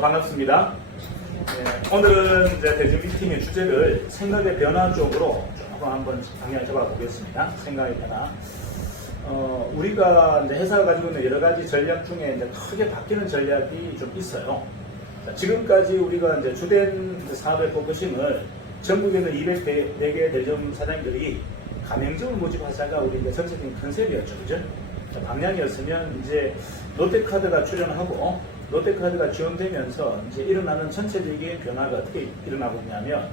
반갑습니다. 오늘은 이제 대중 미팅의 주제를 생각의 변화 쪽으로 조금 한번 방향을 잡아 보겠습니다. 생각의 변화. 우리가 이제 회사가 가지고 있는 여러 가지 전략 중에 이제 크게 바뀌는 전략이 좀 있어요. 자, 지금까지 우리가 이제 주된 사업의 포커싱을 전국에 있는 204개 대점 사장님들이 가맹점을 모집하자가 우리 이제 전체적인 컨셉이었죠. 그죠? 방향이었으면 이제 롯데카드가 출연하고 롯데카드가 지원되면서 이제 일어나는 전체적인 변화가 어떻게 일어나고 있냐면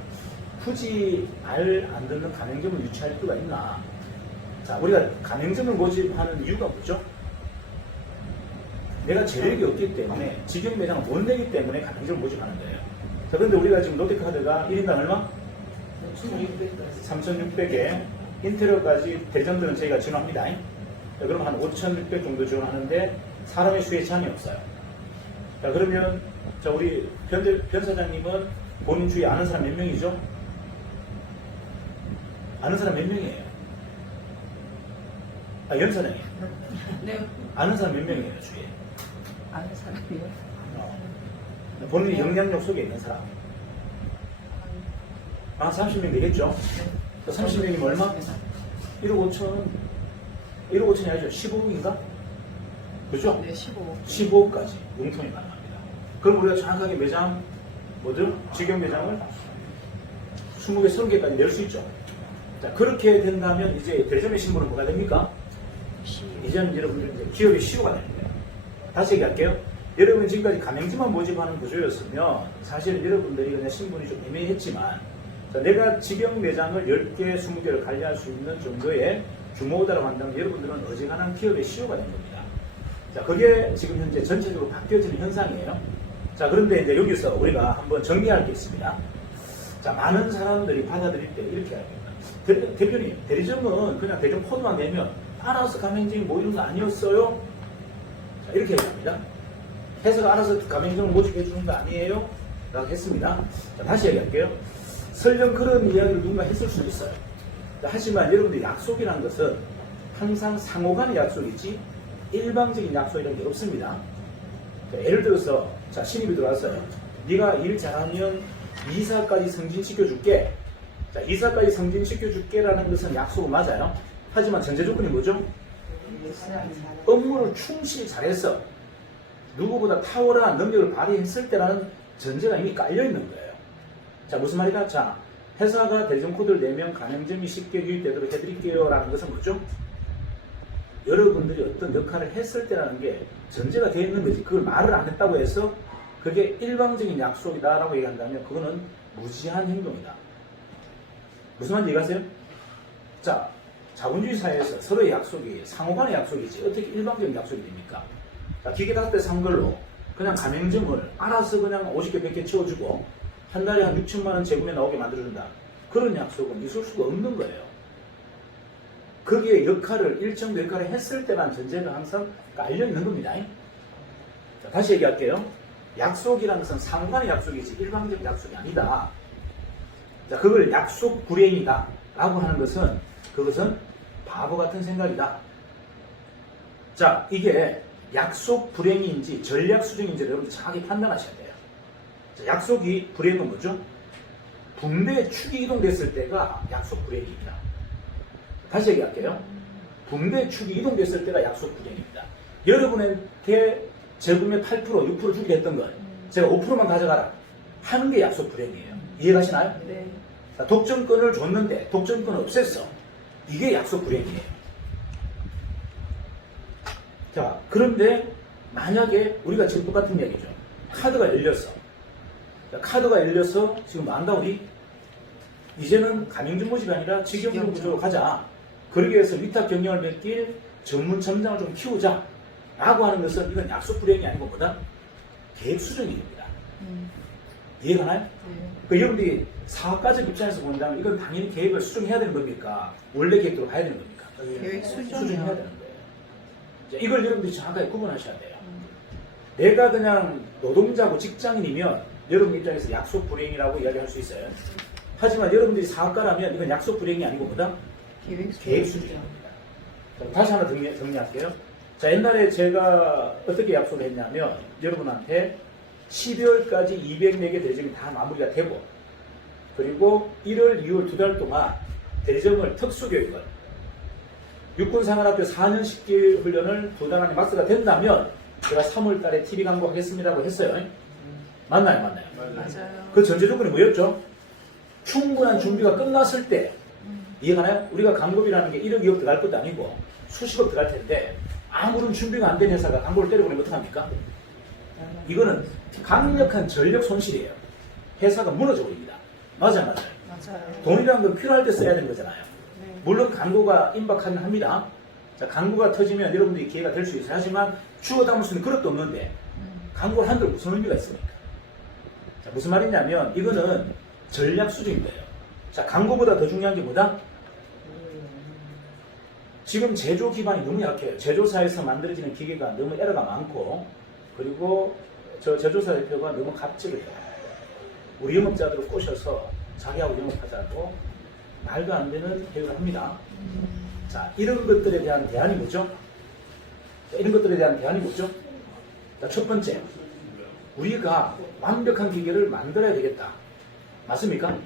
굳이 말 안 듣는 가맹점을 유치할 필요가 있나? 자, 우리가 가맹점을 모집하는 이유가 뭐죠? 내가 재력이 없기 때문에 직영 매장을 못 내기 때문에 가맹점을 모집하는 거예요. 자, 그런데 우리가 지금 롯데카드가 1인당 얼마? 3,600개. 인테리어까지 대점들은 저희가 지원합니다. 자, 그럼 한 5,600 정도 지원하는데 사람의 수에 제한이 없어요. 자, 그러면 자, 우리 변 사장님은 본인 주위에 아는 사람 몇 명이죠? 아는 사람 몇 명이에요? 연 사장님. 네. 아는 사람 몇 명이에요, 주위에? 아는 사람이요? 본인이 영향력 속에 있는 사람. 30명 되겠죠? 30명이면 얼마? 1억 5천. 1억 5천이 아니죠? 15억인가? 그죠? 네, 15억. 15억까지 융통이 가능합니다. 그럼 우리가 정확하게 매장, 뭐죠? 직영 매장을 20개, 30개까지 낼 수 있죠. 자, 그렇게 된다면 이제 대점의 신분은 뭐가 됩니까? 이제는 여러분들 이제 기업의 CEO가 되는 거예요. 다시 얘기할게요. 여러분이 지금까지 가맹점만 모집하는 구조였으면 사실 여러분들이 그냥 신분이 좀 애매했지만 자, 내가 직영 매장을 10개, 20개를 관리할 수 있는 정도의 규모다라고 한다면 여러분들은 어지간한 기업의 CEO가 된 겁니다. 자, 그게 지금 현재 전체적으로 바뀌어지는 현상이에요. 자, 그런데 이제 여기서 우리가 한번 정리할 게 있습니다. 자, 많은 사람들이 받아들일 때 이렇게 합니다. 대표님, 대리점은 그냥 대리점 코드만 내면 알아서 가맹점이 모이는 거 아니었어요? 자, 이렇게 얘기합니다. 회사가 알아서 가맹점을 모집해 주는 거 아니에요? 라고 했습니다. 자, 다시 얘기할게요. 설령 그런 이야기를 누군가 했을 수도 있어요. 자, 하지만 여러분들 약속이라는 것은 항상 상호간의 약속이지 일방적인 약속이라는 게 없습니다. 자, 예를 들어서 자, 신입이 들어왔어요. 네가 일 잘하면 이사까지 승진시켜줄게. 자, 이사까지 승진시켜줄게 라는 것은 약속은 맞아요. 하지만 전제 조건이 뭐죠? 업무를 충실히 잘해서 누구보다 탁월한 능력을 발휘했을 때라는 전제가 이미 깔려있는 거예요. 자, 무슨 말이다? 자, 회사가 대점 코드를 내면 가맹점이 쉽게 유입되도록 해드릴게요 라는 것은 뭐죠? 여러분들이 어떤 역할을 했을 때라는 게 전제가 되어 있는 거지. 그걸 말을 안 했다고 해서 그게 일방적인 약속이다 라고 얘기한다면 그거는 무지한 행동이다. 무슨 말인지 이해가세요? 자, 자본주의 사회에서 서로의 약속이 상호간의 약속이지 어떻게 일방적인 약속이 됩니까? 자, 기계 닦을 때 산 걸로 그냥 가맹점을 알아서 그냥 50개, 100개 채워주고 한 달에 한 6천만 원 재분에 나오게 만들어준다. 그런 약속은 있을 수가 없는 거예요. 거기에 역할을, 일정 역할을 했을 때란 전제가 항상 깔려있는 겁니다. 자, 다시 얘기할게요. 약속이라는 것은 상호간의 약속이지 일방적인 약속이 아니다. 자, 그걸 약속 불행이다 라고 하는 것은 그것은 바보 같은 생각이다. 자, 이게 약속 불행인지 전략 수정인지를 여러분들 정확히 판단하셔야 돼요. 자, 약속이 불행은 뭐죠? 분배의 축이 이동됐을 때가 약속 불행입니다. 다시 얘기할게요. 분배의 축이 이동됐을 때가 약속 불행입니다. 여러분한테 제금의 8%, 6% 주기로 했던 건 제가 5%만 가져가라 하는 게 약속 불행이에요. 이해가시나요? 네. 자, 독점권을 줬는데 독점권을 없앴어. 이게 약속 불행이에요. 자, 그런데 만약에 우리가 지금 똑같은 얘기죠. 카드가 열렸어. 자, 카드가 열려서 지금 뭐 한다 우리? 이제는 가맹점 모집이 아니라 직영점 구조로 가자. 그러기 위해서 위탁 경영을 맡길 전문 점장을 좀 키우자. 라고 하는 것은 이건 약속 불행이 아니고 뭐다? 계획 수정입니다. 이해가나요? 네. 그 여러분들이 사업가적 입장에서 본다면 이건 당연히 계획을 수정해야 되는 겁니까? 원래 계획대로 가야 되는 겁니까? 계획 수정이요. 수정해야 되는 거예요. 자, 이걸 여러분들이 정확하게 구분하셔야 돼요. 내가 그냥 노동자고 직장인이면 여러분 입장에서 약속 불행이라고 이야기할 수 있어요. 하지만 여러분들이 사업가라면 이건 약속 불행이 아니고 뭐다? 계획 수정입니다. 다시 하나 정리할게요. 자, 옛날에 제가 어떻게 약속을 했냐면 여러분한테 12월까지 204개 대점이 다 마무리가 되고, 그리고 1월, 2월 두 달 동안 대점을 특수교육을 육군사관학교 4년 10개월 훈련을 두 달 안에 마스가 된다면 제가 3월 달에 TV 광고 하겠습니다고 했어요. 맞나요? 맞아요. 그 전제 조건이 뭐였죠? 충분한 준비가 끝났을 때, 이해가나요? 우리가 광고비라는 게 1억, 2억 들어갈 것도 아니고 수십억 들어갈 텐데 아무런 준비가 안 된 회사가 광고를 때려보내면 어떡합니까? 이거는 강력한 전력 손실이에요. 회사가 무너져 버립니다. 맞아요. 맞아요. 돈이라는 건 필요할 때 써야 되는 거잖아요. 네. 물론 광고가 임박하긴 합니다. 자, 광고가 터지면 여러분들이 기회가 될 수 있어요. 하지만 주워 담을 수 있는 그릇도 없는데 광고를 한들 무슨 의미가 있습니까? 자, 무슨 말이냐면 이거는 전략 수준인 거예요. 자, 광고보다 더 중요한 게 뭐다? 지금 제조 기반이 너무 약해요. 제조사에서 만들어지는 기계가 너무 에러가 많고, 그리고 저 제조사 대표가 너무 갑질을 해요. 우리 영업자들을 꼬셔서 자기하고 영업하자고 말도 안 되는 회의를 합니다. 자, 이런 것들에 대한 대안이 뭐죠? 자, 이런 것들에 대한 대안이 뭐죠? 자, 첫 번째, 우리가 완벽한 기계를 만들어야 되겠다. 맞습니까?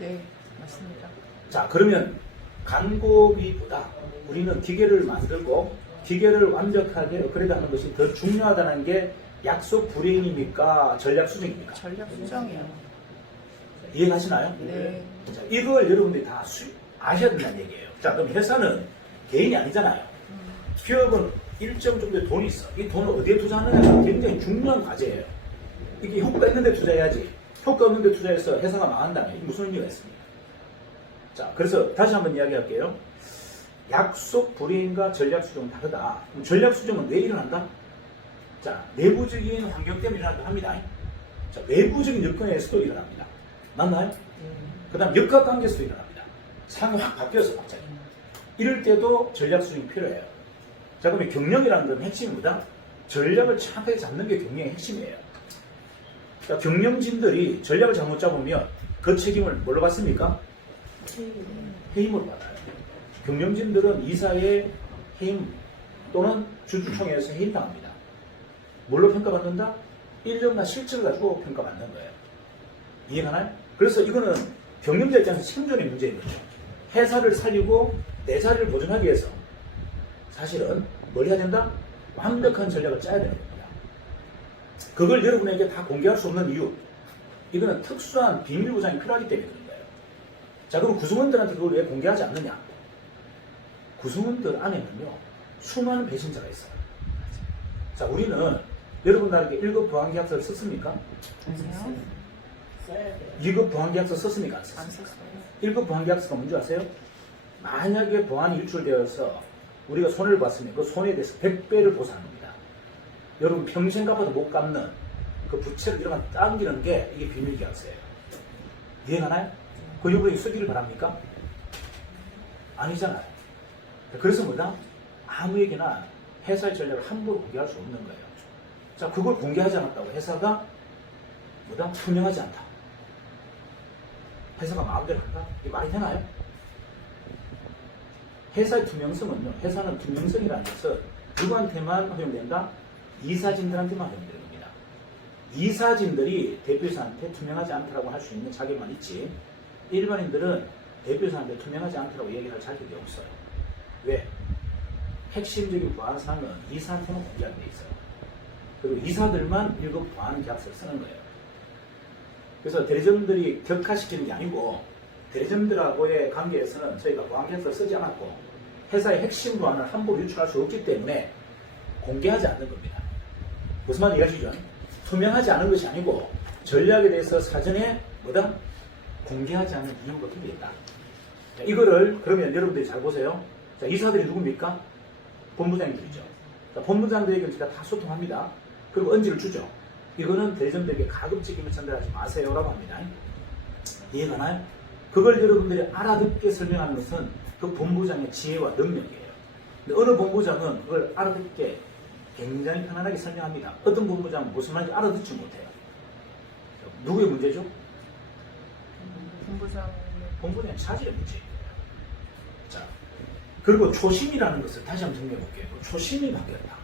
네, 맞습니다. 자, 그러면 광고비보다 우리는 기계를 만들고 기계를 완벽하게 업그레이드하는 것이 더 중요하다는 게 약속 불이행입니까? 전략 수정입니까? 전략 수정이요. 이해하시나요? 네. 자, 이걸 여러분들이 다 아셔야 된다는 얘기예요. 자, 그럼 회사는 개인이 아니잖아요. 기업은 일정 정도의 돈이 있어. 이 돈을 어디에 투자하느냐가 굉장히 중요한 과제예요. 이게 효과 있는 데 투자해야지. 효과 없는 데 투자해서 회사가 망한다면 이게 무슨 의미가 있습니까? 자, 그래서 다시 한번 이야기할게요. 약속 불이행과 전략 수정은 다르다. 그럼 전략 수정은 왜 일어난다? 자, 내부적인 환경 때문에 일어난다 합니다. 자, 외부적인 여건에서도 일어납니다. 맞나요? 그 다음 역학관계에서도 일어납니다. 상황이 확 바뀌어서 갑자기. 이럴 때도 전략 수정이 필요해요. 자, 그러면 경영이라는 건 핵심이 뭐다? 전략을 정확하게 잡는 게 경영의 핵심이에요. 자, 경영진들이 전략을 잘못 잡으면 그 책임을 뭘로 받습니까? 해임으로 받아요. 경영진들은 이사의 해임 또는 주주총회에서 해임당합니다. 뭘로 평가받는다? 인력과 실적을 가지고 평가받는 거예요. 이해가나요? 그래서 이거는 경영자 입장에서 생존의 문제인 거죠. 회사를 살리고 내 자리를 보존하기 위해서 사실은 뭘 해야 된다? 완벽한 전략을 짜야 되는 겁니다. 그걸 여러분에게 다 공개할 수 없는 이유, 이거는 특수한 비밀 보장이 필요하기 때문에 그런 거예요. 자, 그럼 구성원들한테 그걸 왜 공개하지 않느냐? 구성원들 안에는요, 수많은 배신자가 있어요. 자, 우리는 여러분들에게 1급 보안계약서를 썼습니까? 아니요. 2급 보안계약서 썼습니까? 안 안 썼습니까? 썼어요. 1급 보안계약서가 뭔지 아세요? 만약에 보안이 유출되어서 우리가 손해를 봤으면 그 손해에 대해서 100배를 보상합니다. 여러분 평생 갚아도 못 갚는 그 부채를 이렇게 당기는 게 이게 비밀계약서예요. 이해가나요? 그 이후에 쓰기를 바랍니까? 아니잖아요. 그래서 뭐다? 아무에게나 회사의 전략을 함부로 공개할 수 없는 거예요. 자, 그걸 공개하지 않았다고 회사가 뭐다? 투명하지 않다. 회사가 마음대로 한다? 이게 말이 되나요? 회사의 투명성은요, 회사는 투명성이라는 것은 누구한테만 허용된다? 이사진들한테만 허용되는 겁니다. 이사진들이 대표이사한테 투명하지 않다고 할 수 있는 자격만 있지, 일반인들은 대표이사한테 투명하지 않다고 얘기할 자격이 없어요. 왜? 핵심적인 보안사항은 이사한테만 공개하게 돼 있어요. 그리고 이사들만 1급 보안 계약서를 쓰는 거예요. 그래서 대리점들이 격화시키는 게 아니고, 대리점들하고의 관계에서는 저희가 보안 계약서를 쓰지 않았고, 회사의 핵심 보안을 함부로 유출할 수 없기 때문에 공개하지 않는 겁니다. 무슨 말인지 이해하시죠? 투명하지 않은 것이 아니고, 전략에 대해서 사전에 뭐다? 공개하지 않는 이유가 어떻게 있다. 자, 이거를 그러면 여러분들이 잘 보세요. 자, 이사들이 누굽니까? 본부장님들이죠. 자, 본부장들에게 제가 다 소통합니다. 그리고 언지를 주죠. 이거는 대리점들에게 가급적이면 전달하지 마세요라고 합니다. 이해가나요? 그걸 여러분들이 알아듣게 설명하는 것은 그 본부장의 지혜와 능력이에요. 근데 어느 본부장은 그걸 알아듣게 굉장히 편안하게 설명합니다. 어떤 본부장은 무슨 말인지 알아듣지 못해요. 누구의 문제죠? 본부장의 차질의 문제예요. 자, 그리고 초심이라는 것을 다시 한번 정리해 볼게요. 초심이 바뀌었다.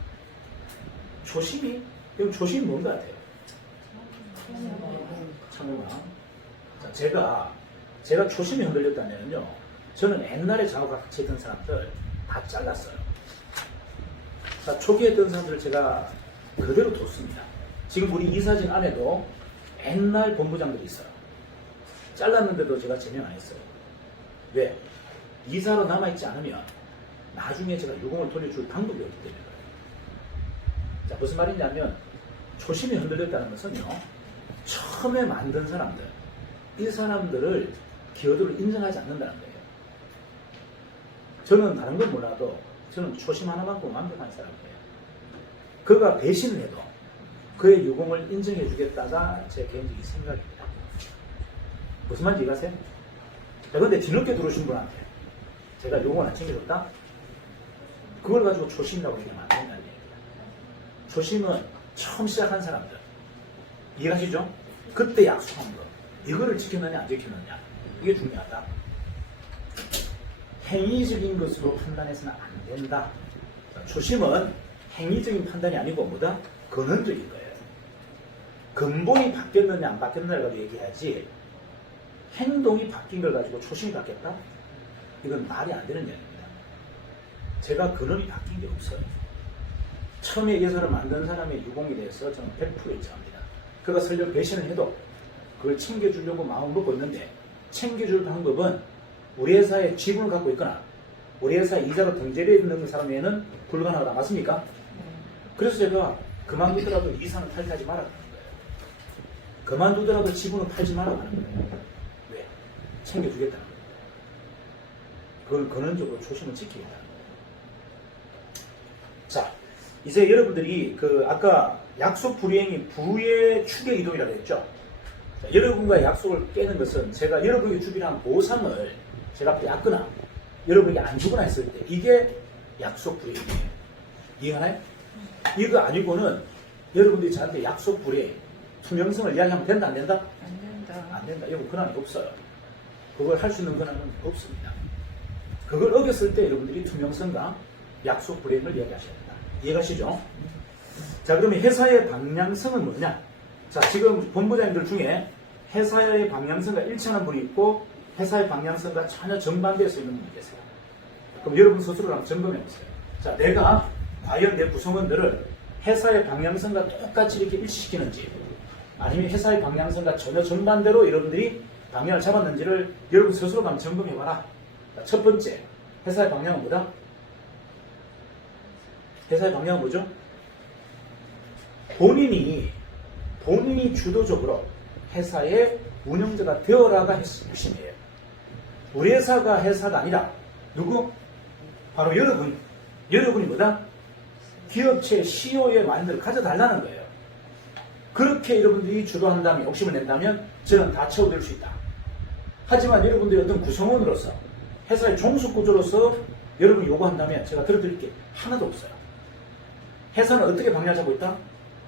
초심이? 그럼 초심이 뭔가 같아요? 참고만. 자, 제가 초심이 흔들렸다면요. 저는 옛날에 저하고 같이 했던 사람들 다 잘랐어요. 자, 초기에 했던 사람들을 제가 그대로 뒀습니다. 지금 우리 이사진 안에도 옛날 본부장들이 있어요. 잘랐는데도 제가 제명 안 했어요. 왜? 이사로 남아있지 않으면 나중에 제가 유공을 돌려줄 방법이 없기 때문에 그래요. 자, 무슨 말이냐면 초심이 흔들렸다는 것은요. 처음에 만든 사람들, 이 사람들을 기여도를 인정하지 않는다는 거예요. 저는 다른 건 몰라도 저는 초심 하나만큼 완벽한 사람이에요. 그가 배신을 해도 그의 유공을 인정해 주겠다가 제 개인적인 생각입니다. 무슨 말인지 이해가세요? 자, 근데 뒤늦게 들어오신 분한테 제가 유공을 안 챙겨줬다? 그걸 가지고 초심이라고 얘기하면 안 된다는 얘기입니다. 초심은 처음 시작한 사람들. 이해가시죠? 그때 약속한 거. 이거를 지켰느냐 안 지켰느냐. 이게 중요하다. 행위적인 것으로 판단해서는 안 된다. 초심은 행위적인 판단이 아니고 뭐다? 근원적인 거예요. 근본이 바뀌었느냐 안 바뀌었느냐를 가지고 얘기해야지 행동이 바뀐 걸 가지고 초심이 바뀌었다? 이건 말이 안 되는 얘기입니다. 제가 근원이 바뀐 게 없어요. 처음에 예사를 만든 사람의 유공에 대해서 저는 100% 인정합니다. 그가 설령 배신을 해도 그걸 챙겨주려고 마음을 먹고 있는데 챙겨줄 방법은 우리 회사에 지분을 갖고 있거나 우리 회사에 이자로 등재되어 있는 사람에는 불가능하다. 맞습니까? 그래서 제가 그만두더라도 이사는 탈퇴하지 말라는 거예요. 그만두더라도 지분을 팔지 말라는 거예요. 왜? 챙겨주겠다는 거예요. 그걸 근원적으로 초심을 지키겠다는 거예요. 자, 이제 여러분들이 아까 약속 불이행이 부의 축의 이동이라고 했죠. 자, 여러분과의 약속을 깨는 것은 제가 여러분에게 주기로 한 보상을 제가 빼앗거나 여러분에게 안 주거나 했을 때 이게 약속 불이행이에요. 이해하나요? 이거 아니고는 여러분들이 저한테 약속 불이행, 투명성을 이야기하면 된다 안 된다? 안 된다. 안 된다. 이거 권한이 없어요. 그걸 할 수 있는 권한은 없습니다. 그걸 어겼을 때 여러분들이 투명성과 약속 불이행을 이야기하셔야 된다. 이해가시죠? 자, 그러면 회사의 방향성은 뭐냐? 자, 지금 본부장님들 중에 회사의 방향성과 일치하는 분이 있고 회사의 방향성과 전혀 정반대에 서 있는 분이 계세요. 그럼 여러분 스스로 한번 점검해 보세요. 자, 내가 과연 내 구성원들을 회사의 방향성과 똑같이 이렇게 일치시키는지 아니면 회사의 방향성과 전혀 정반대로 여러분들이 방향을 잡았는지를 여러분 스스로 한번 점검해 봐라. 첫 번째, 회사의 방향은 뭐다? 회사의 방향은 뭐죠? 본인이 주도적으로 회사의 운영자가 되어라가 핵심이에요. 우리 회사가 회사가 아니라 누구? 바로 여러분이 뭐다? 기업체 CEO의 마인드를 가져달라는 거예요. 그렇게 여러분들이 주도한다면, 욕심을 낸다면 저는 다 채워드릴 수 있다. 하지만 여러분들이 어떤 구성원으로서 회사의 종속구조로서 여러분이 요구한다면 제가 들어드릴 게 하나도 없어요. 회사는 어떻게 방향을 잡고 있다?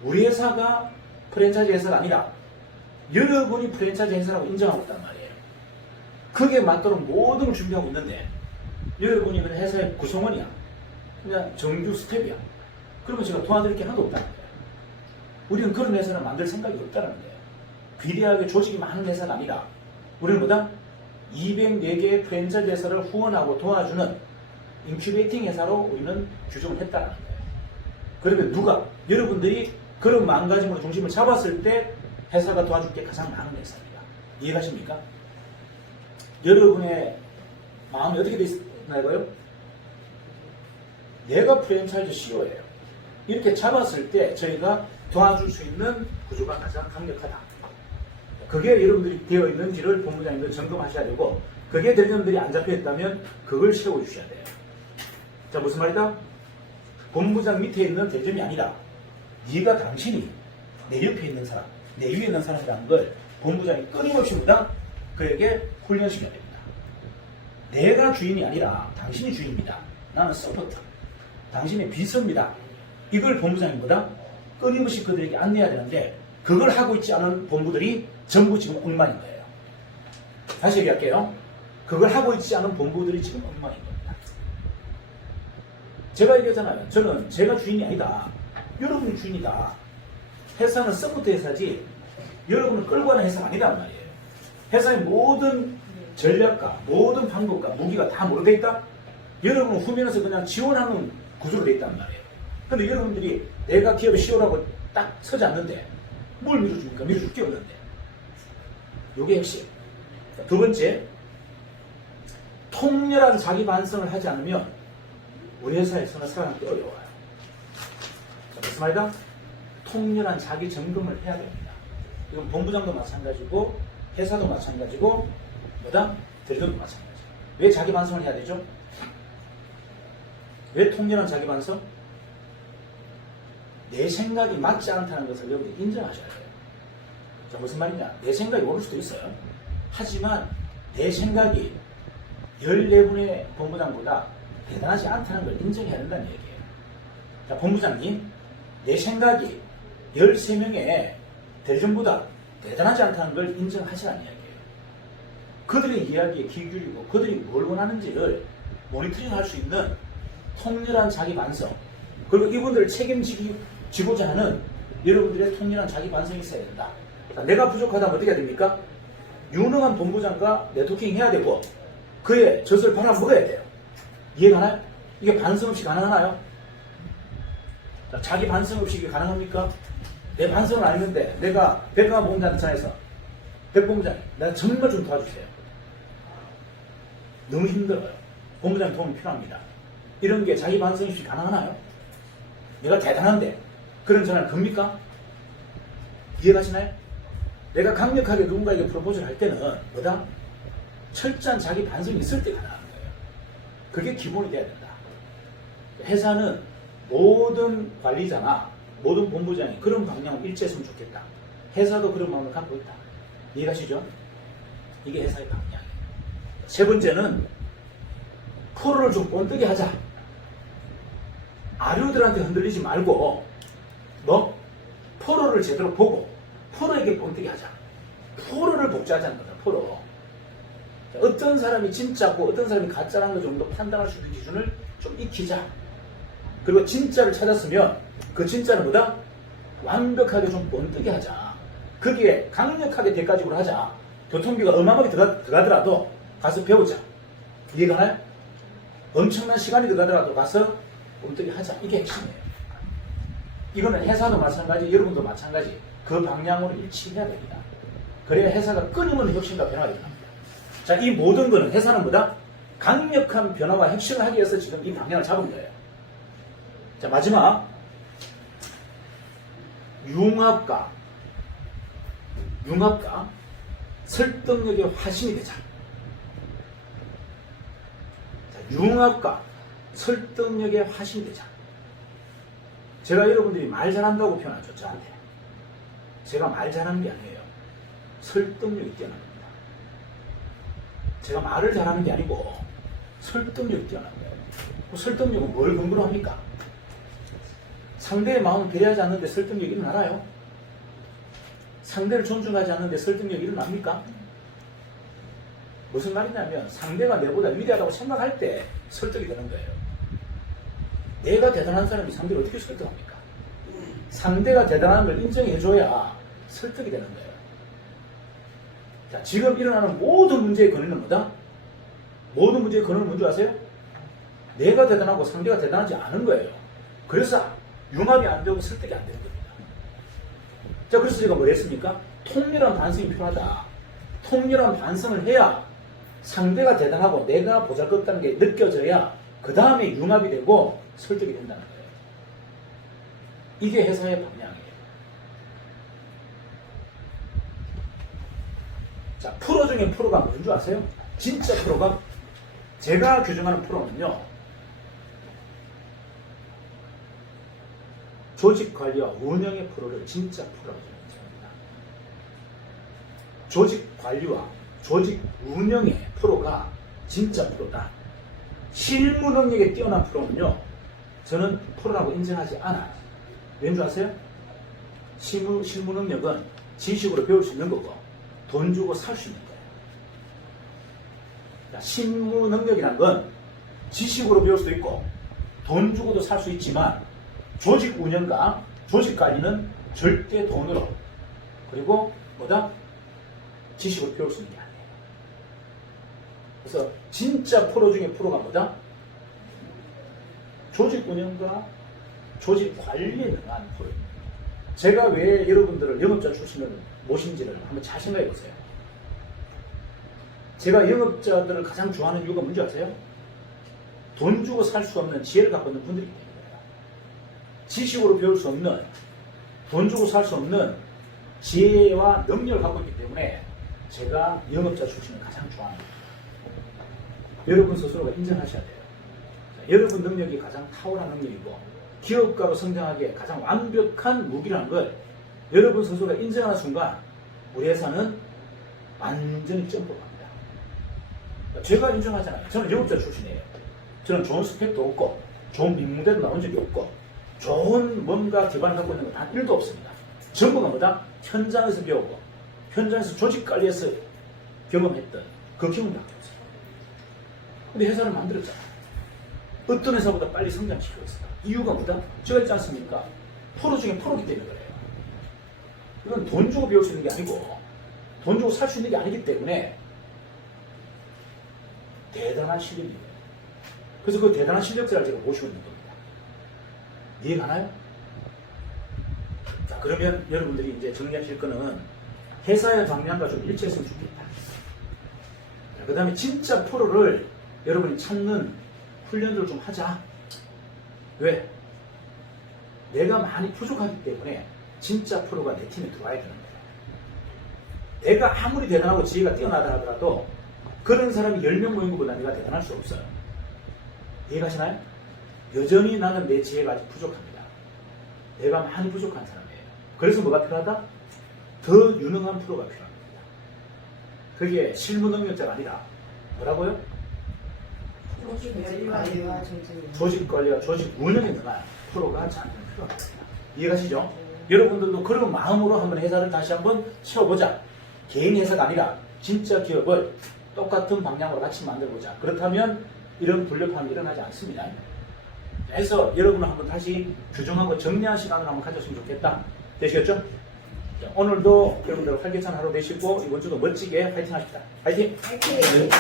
우리 회사가 프랜차이즈 회사가 아니라 여러분이 프랜차이즈 회사라고 인정하고 있단 말이에요. 그게 맞도록 모든 걸 준비하고 있는데 여러분이 그냥 회사의 구성원이야. 그냥 정규 스텝이야. 그러면 제가 도와드릴 게 하나도 없다는 거예요. 우리는 그런 회사를 만들 생각이 없다는 거예요. 비대하게 조직이 많은 회사가 아니라 우리는 뭐다? 204개의 프랜차이즈 회사를 후원하고 도와주는 인큐베이팅 회사로 우리는 규정을 했다는 거예요. 그러면 누가? 여러분들이 그런 마음가짐으로 중심을 잡았을 때 회사가 도와줄 게 가장 많은 회사입니다. 이해가십니까? 여러분의 마음이 어떻게 되어 있나요? 내가 프랜차이즈 CEO예요. 이렇게 잡았을 때 저희가 도와줄 수 있는 구조가 가장 강력하다. 그게 여러분들이 되어 있는지를 본부장님들 점검하셔야 되고 그게 대전들이 안 잡혀 있다면 그걸 세워주셔야 돼요. 자, 무슨 말이다? 본부장 밑에 있는 대점이 아니라 네가 당신이 내 옆에 있는 사람, 내 위에 있는 사람이라는 걸 본부장이 끊임없이 보다 그에게 훈련시켜야 됩니다. 내가 주인이 아니라 당신이 주인입니다. 나는 서포터, 당신의 비서입니다. 이걸 본부장님보다 끊임없이 그들에게 안내해야 되는데 그걸 하고 있지 않은 본부들이 전부 지금 엉망인 거예요. 다시 얘기할게요. 그걸 하고 있지 않은 본부들이 지금 엉망인 겁니다. 제가 얘기했잖아요. 저는 제가 주인이 아니다. 여러분이 주인이다. 회사는 서포트 회사지 여러분을 끌고 가는 회사가 아니란 말이에요. 회사의 모든 전략과 모든 방법과 무기가 다 뭐로 돼 있다? 여러분 후면에서 그냥 지원하는 구조로 돼 있단 말이에요. 근데 여러분들이 내가 기업의 CEO라고 딱 서지 않는데 뭘 밀어줍니까? 밀어줄 게 없는데. 요게 핵심. 두 번째, 통렬한 자기 반성을 하지 않으면 우리 회사에서는 살아남기 어려워요. 자, 무슨 말이다? 통렬한 자기 점검을 해야 됩니다. 이건 본부장도 마찬가지고 회사도 마찬가지고 뭐다? 대리점도 마찬가지. 왜 자기 반성을 해야 되죠? 왜 통렬한 자기 반성? 내 생각이 맞지 않다는 것을 여러분이 인정하셔야 돼요. 자, 무슨 말이냐? 내 생각이 옳을 수도 있어요. 하지만 내 생각이 14분의 본부장보다 대단하지 않다는 걸 인정해야 된다는 얘기예요. 자, 본부장님, 내 생각이 13명의 대리점보다 대단하지 않다는 걸 인정하시라는 이야기예요. 그들의 이야기에 귀 기울이고 그들이 뭘 원하는지를 모니터링 할 수 있는 통렬한 자기 반성, 그리고 이분들을 책임지고자 하는 여러분들의 통렬한 자기 반성이 있어야 된다. 자, 내가 부족하다면 어떻게 해야 됩니까? 유능한 본부장과 네트워킹 해야 되고 그의 젖을 팔아먹어야 돼요. 이해가 가나요? 이게 반성 없이 가능하나요? 자, 자기 반성 없이 이게 가능합니까? 내 반성은 아니는데 내가 백강 본부장 차에서 백 본부장, 내가 정말 좀 도와주세요. 너무 힘들어요. 본부장 도움이 필요합니다. 이런 게 자기 반성 없이 가능하나요? 내가 대단한데 그런 전화를 겁니까? 이해가시나요? 내가 강력하게 누군가에게 프로포즈를 할 때는 뭐다? 철저한 자기 반성이 있을 때 가능한 거예요. 그게 기본이 돼야 된다. 회사는 모든 관리자나 모든 본부장이 그런 방향을 일치했으면 좋겠다. 회사도 그런 마음을 갖고 있다. 이해가시죠? 이게 회사의 방향이에요. 세 번째는 프로를 좀 꼰뜨게 하자. 아류들한테 흔들리지 말고 뭐? 프로를 제대로 보고 프로에게 꼰뜨게 하자. 프로를 복제하자는 거다. 프로. 어떤 사람이 진짜고 어떤 사람이 가짜라는 것 정도 판단할 수 있는 기준을 좀 익히자. 그리고 진짜를 찾았으면 그 진짜는 뭐다? 완벽하게 좀 꼰뜨게 하자. 거기에 강력하게 대가지고를 하자. 교통비가 어마어마하게 들어가더라도 가서 배우자. 이해가 가나요? 엄청난 시간이 들어가더라도 가서 꼰뜨게 하자. 이게 핵심이에요. 이거는 회사도 마찬가지, 여러분도 마찬가지. 그 방향으로 일치해야 됩니다. 그래야 회사가 끊임없는 혁신과 변화가 일어납니다. 자, 이 모든 거는 회사는 뭐다? 강력한 변화와 혁신을 하기 위해서 지금 이 방향을 잡은 거예요. 자, 마지막. 융합과 설득력의 화신이 되자. 자, 융합과 설득력의 화신이 되자. 제가 여러분들이 말 잘한다고 표현하죠, 저한테. 제가 말 잘하는 게 아니에요. 설득력이 뛰어난 겁니다. 제가 말을 잘하는 게 아니고 설득력이 뛰어난 거예요. 그 설득력은 뭘 근거로 합니까? 상대의 마음을 배려하지 않는데 설득력이 일어나나요? 상대를 존중하지 않는데 설득력이 일어납니까? 무슨 말이냐면 상대가 내보다 위대하다고 생각할 때 설득이 되는 거예요. 내가 대단한 사람이 상대를 어떻게 설득합니까? 상대가 대단한 걸 인정해줘야 설득이 되는 거예요. 자, 지금 일어나는 모든 문제의 근원은 뭐다? 모든 문제의 근원은 뭔지 아세요? 내가 대단하고 상대가 대단하지 않은 거예요. 그래서 융합이 안 되고 설득이 안 되는 겁니다. 자, 그래서 제가 뭘 했습니까? 통렬한 반성이 필요하다. 통렬한 반성을 해야 상대가 대단하고 내가 보잘것없다는 게 느껴져야 그 다음에 융합이 되고 설득이 된다는 거예요. 이게 회사의 방향이에요. 자, 프로 중에 프로가 뭔지 아세요? 진짜 프로가? 제가 규정하는 프로는요, 조직 관리와 운영의 프로를 진짜 프로라고 생각합니다. 조직 관리와 조직 운영의 프로가 진짜 프로다. 실무 능력에 뛰어난 프로는요, 저는 프로라고 인정하지 않아요. 왠지 아세요? 실무 능력은 지식으로 배울 수 있는 거고 돈 주고 살 수 있는 거예요. 자, 실무 능력이란 건 지식으로 배울 수도 있고 돈 주고도 살 수 있지만 조직 운영과 조직 관리는 절대 돈으로 그리고 뭐다? 지식을 배울 수 있는 게 아니에요. 그래서 진짜 프로 중에 프로가 뭐다? 조직 운영과 조직 관리에 능한 프로입니다. 제가 왜 여러분들을 영업자 출신을 모신지를 한번 잘 생각해 보세요. 제가 영업자들을 가장 좋아하는 이유가 뭔지 아세요? 돈 주고 살 수 없는 지혜를 갖고 있는 분들이기 때문이에요. 지식으로 배울 수 없는, 돈 주고 살 수 없는 지혜와 능력을 갖고 있기 때문에 제가 영업자 출신을 가장 좋아합니다. 여러분 스스로가 인정하셔야 돼요. 여러분 능력이 가장 탁월한 능력이고 기업가로 성장하기에 가장 완벽한 무기라는 걸 여러분 스스로가 인정하는 순간 우리 회사는 완전히 점프를 합니다. 제가 인정하잖아요. 저는 영업자 출신이에요. 저는 좋은 스펙도 없고 좋은 민무대도 나온 적이 없고 좋은 뭔가 기반을 갖고 있는 건 단 1도 없습니다. 전부가 뭐다? 현장에서 배우고 현장에서 조직관리에서 경험했던 그 경험밖에 없어요. 근데 회사를 만들었잖아요. 어떤 회사보다 빨리 성장시키고 있어요. 이유가 뭐다? 제가 있지 않습니까? 프로 중에 프로기 때문에 그래요. 이건 돈 주고 배울 수 있는 게 아니고 돈 주고 살 수 있는 게 아니기 때문에 대단한 실력이에요. 그래서 그 대단한 실력자를 제가 모시고 있는 겁니다. 이해가나요? 자, 그러면 여러분들이 이제 정리하실 거는 회사의 방향과 좀 일치했으면 좋겠다. 그 다음에 진짜 프로를 여러분이 찾는 훈련들을 좀 하자. 왜? 내가 많이 부족하기 때문에 진짜 프로가 내 팀에 들어와야 되는 거예요. 내가 아무리 대단하고 지혜가 뛰어나다 하더라도 그런 사람이 10명 모인 것보다 내가 대단할 수 없어요. 이해가시나요? 여전히 나는 내 지혜가 아직 부족합니다. 내가 많이 부족한 사람이에요. 그래서 뭐가 필요하다? 더 유능한 프로가 필요합니다. 그게 실무 능력자가 아니라 뭐라고요? 조직 관리와 조직 운영에 능한 프로가 참 필요합니다. 이해가시죠? 여러분들도 그런 마음으로 한번 회사를 다시 한번 채워보자. 개인 회사가 아니라 진짜 기업을 똑같은 방향으로 같이 만들어보자. 그렇다면 이런 불협화음이 일어나지 않습니다. 그래서 여러분은 한번 다시 규정하고 정리한 시간을 한번 가졌으면 좋겠다. 되시겠죠? 자, 오늘도 여러분들 활기찬 하루 되시고 이번 주도 멋지게 파이팅 하십시다. 파이팅! 화이팅!